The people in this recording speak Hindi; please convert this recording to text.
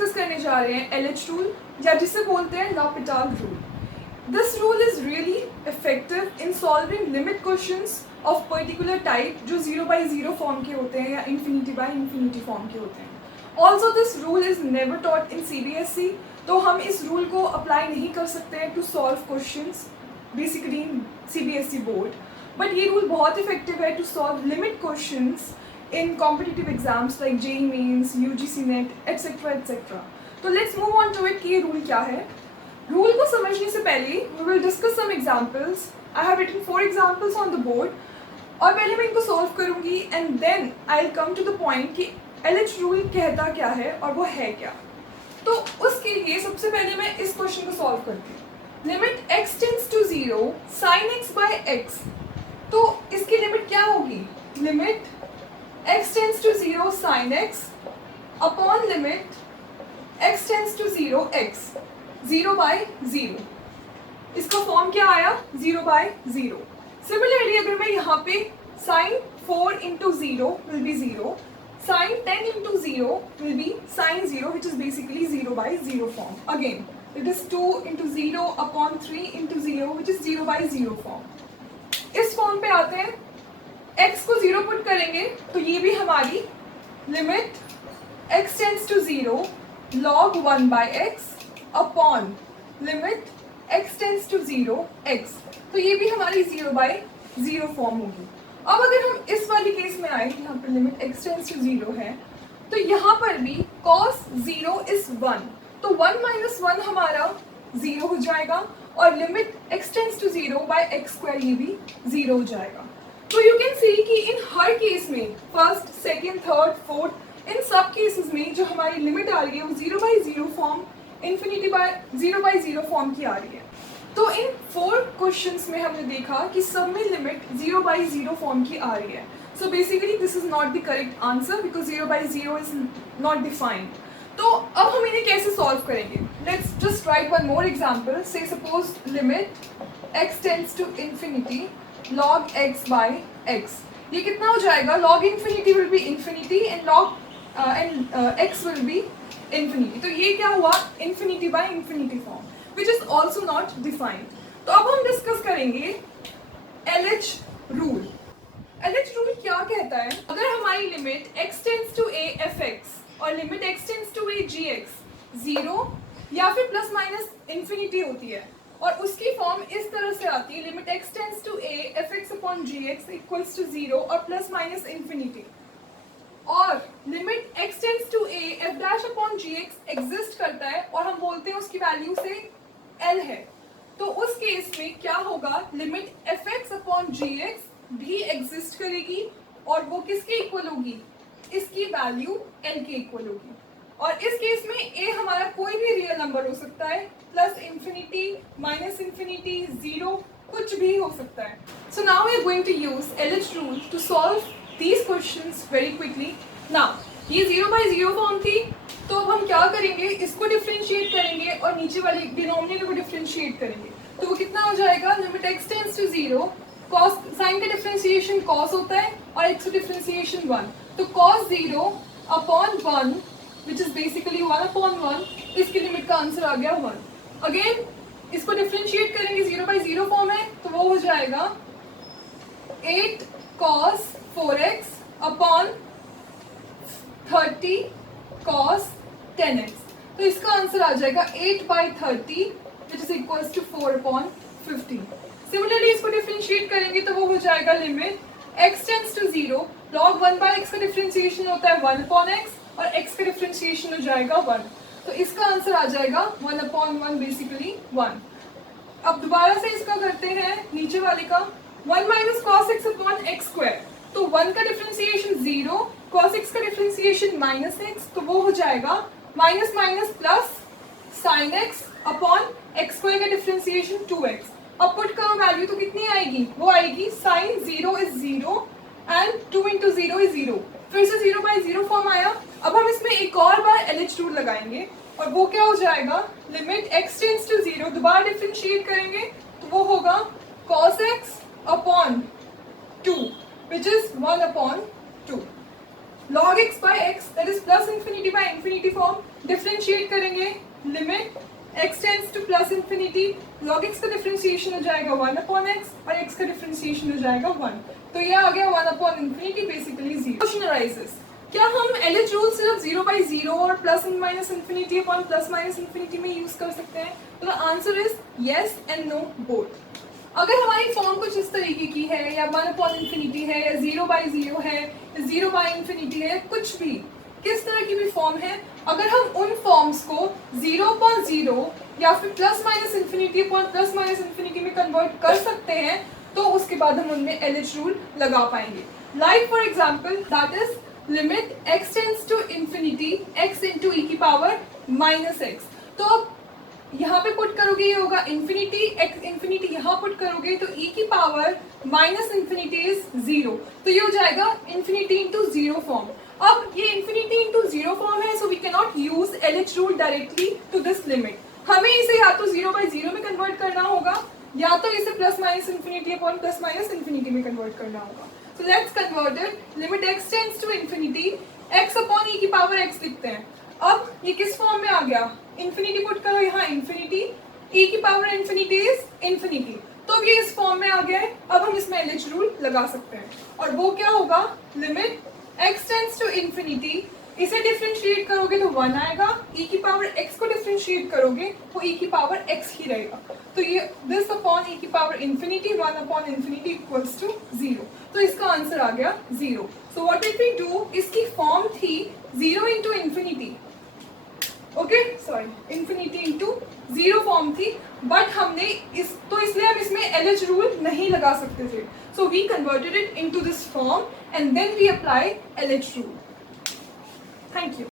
डिस्कस करने जा रहे हैं LH रूल या जिसे बोलते हैं L'Hopital rule. This rule is really effective in solving limit questions of particular type जो 0/0 फॉर्म के होते हैं या इंफिनिटी फॉर्म के होते हैं। Also this rule is never taught in CBSE, तो हम इस रूल को अप्लाई नहीं कर सकते हैं to solve questions basically in CBSE board, but ये रूल बहुत इफेक्टिव है to solve limit questions in competitive exams like JEE Mains, UGC Net, etc. etc. तो let's move on to it कि ये रूल क्या है। रूल को समझने से पहले we will discuss some examples. I have written 4 examples on the board और पहले मैं इनको सॉल्व करूँगी and then I'll come to the point कि LH रूल कहता क्या है और वो है क्या। तो उसके लिए सबसे पहले मैं इस क्वेश्चन को सॉल्व करती हूँ। Limit x tends to 0 sin x by x, तो इसकी लिमिट क्या होगी? Limit x tends to 0 sin x upon limit x tends to 0 x 0/0। इसका फॉर्म क्या आया? 0/0। सिमिलरली अगर मैं यहाँ पे sin 4 into 0 will be 0, sin 10 into 0 will be sin 0, which is basically 0/0 form. Again, it is 2 into 0 upon 3 into 0, which is 0/0 form. इस फॉर्म पे आते हैं, x को 0 पुट करेंगे तो ये भी हमारी limit x tends to 0 log 1/x upon limit x tends to 0 x, तो ये भी हमारी 0/0 फॉर्म होगी। अब अगर हम इस वाली केस में आए, यहाँ पर लिमिट x टेंड्स टू 0 है, तो यहाँ पर भी cos 0 इज 1, तो 1 - 1 हमारा 0 हो जाएगा और limit x tends to 0/x², ये भी 0 हो जाएगा। तो यू कैन सी कि इन हर केस में फर्स्ट, सेकेंड, थर्ड, फोर्थ, इन सब केसेस में जो हमारी लिमिट आ रही है वो 0/0 फॉर्म, 0/0 फॉर्म की आ रही है। तो इन 4 क्वेश्चंस में हमने देखा कि सब में लिमिट 0/0 फॉर्म की आ रही है। So basically this is not the correct answer because 0/0 is not defined. तो अब हम इन्हें कैसे सॉल्व करेंगे? Let's just write one more example. Say suppose limit x tends to infinity log x by x, ये कितना हो जाएगा? log infinity will be infinity and log x will be infinity, तो ये क्या हुआ? infinity by infinity form, which is also not defined। तो अब हम डिस्कस करेंगे LH रूल। LH रूल क्या कहता है? अगर हमारी limit x tends to a fx और limit x tends to a gx 0 या फिर प्लस माइनस इंफिनिटी होती है और उसकी फॉर्म इस तरह से आती है, limit x tends to a fx upon gx equals to 0 और प्लस माइनस इंफिनिटी, और limit x tends to a f dash upon gx exist करता है और हम बोलते हैं उसकी वैल्यू से l है, तो उस केस में क्या होगा? लिमिट fx अपॉन gx भी एग्जिस्ट करेगी और वो किसके इक्वल होगी? इसकी वैल्यू l के इक्वल होगी। और इस केस में a हमारा कोई भी रियल नंबर हो सकता है, प्लस इंफिनिटी, माइनस इंफिनिटी, 0, कुछ भी हो सकता है। So now we are going to use LH rule to solve these questions very quickly. Now ये 0/0 फॉर्म थी, तो अब हम क्या करेंगे? इसको डिफ्रेंशिएट करेंगे और नीचे वाले डिनोमिनेटर को डिफ्रेंशिएट करेंगे, तो वो कितना हो जाएगा? Limit x tends to 0, cos, sine का डिफ्रेंशिएशन cos होता है और x का डिफ्रेंशिएशन 1, तो cos 0 upon 1 which is basically 1/1, इसकी लिमिट का आंसर आ गया 1। अगेन इसको डिफ्रेंशिएट करेंगे, 0/0 फॉर्म है, तो वो हो जाएगा 8 cos 4x upon 30 cos 10x, तो इसका आंसर आ जाएगा 8/30 which is equals to 4/15। Similarly इसको डिफ्रेंशिएट करेंगे तो वो हो जाएगा limit x tends to 0 log 1/x का डिफ्रेंशिएशन होता है 1/x और x का डिफ्रेंशिएशन हो जाएगा 1, तो इसका आंसर आ जाएगा 1/1 बेसिकली 1। अब दोबारा से इसका करते हैं नीचे वाले का, 1 minus cos x upon x², तो 1 का डिफ्रेंशिएशन 0, cos x का डिफ्रेंशिएशन -x, तो वो हो जाएगा minus minus plus sin x upon x² का डिफ्रेंशिएशन 2x। अब पुट करो वैल्यू तो कितनी आएगी? वो आएगी sin 0 is 0 and 2 into 0 is 0, फिर से 0/0 फॉर्म आया। अब हम इसमें एक और बार LH रूल लगाएंगे और वो क्या हो जाएगा? लिमिट x टेंड्स टू 0, दोबारा डिफ्रेंशिएट करेंगे तो वो होगा cos x upon 2 which is 1/2। log x by x that is plus infinity by infinity form, differentiate करेंगे limit x tends to plus infinity, log x का डिफरेंशिएशन हो जाएगा 1 अपॉन x और x का डिफरेंशिएशन हो जाएगा 1, तो ये आ गया 1 upon infinity basically 0. Question arises, क्या हम LH रूल सिर्फ 0 by 0 और plus minus infinity upon plus minus infinity में यूज कर सकते हैं? तो the answer is yes and no both. अगर हमारी फॉर्म कुछ इस तरीके की है या 1 अपॉन इन्फिनिटी है या 0 by 0 है या 0 by इन्फिनिटी है, कुछ भी किस तरह की भी फॉर्म है, अगर हम उन फॉर्म्स को 0 अपॉन 0 या फिर plus minus infinity upon plus minus infinity में कन्वर्ट कर सकते हैं तो उसके बाद हम उनमें LH रूल लगा पाएंगे. Like for example that is limit x tends to infinity x into e की पावर माइनस एक्स. तो अब यहाँ पे पुट करोगे ये होगा इन्फिनिटी, x इन्फिनिटी यहाँ पुट करोगे तो e की पावर माइनस इन्फिनिटी इज 0, तो ये हो जाएगा इन्फिनिटी इंटू 0 फॉर्म. अब ये इन्फिनिटी इंटू 0 फॉर्म है, so we can not use LH rule directly to this limit. हमें इसे या तो 0 by 0 में कन्वर्ट करना होगा या तो इसे plus minus infinity upon plus minus infinity में कन्वर्ट करना होगा. So let's convert it. Limit x tends to infinity x upon e की पावर x लिखते हैं. अब ये किस फॉर्म में आ गया, इन्फिनिटी पुट करो यहाँ इन्फिनिटी, e की पावर इन्फिनिटी इज इन्फिनिटी, तो अब ये इस फॉर्म में आ गया है. अब हम इसमें LH रूल लगा सकते हैं और वो क्या होगा, limit x tends to infinity, इसे डिफरेंशिएट करोगे तो 1 आएगा, e की पावर x को डिफरेंशिएट करोगे तो e की पावर x ही रहेगा, तो ये दिस अपॉन e की power infinity 1 upon infinity equals to 0, तो इसका आंसर आ गया 0. So what did we do, इसकी फॉर्म थी 0 into infinity, okay sorry infinity into 0 form थी, बट हमने इसलिए हम इसमें LH रूल नहीं लगा सकते थे. So we converted it into this form and then we apply LH rule. Thank you.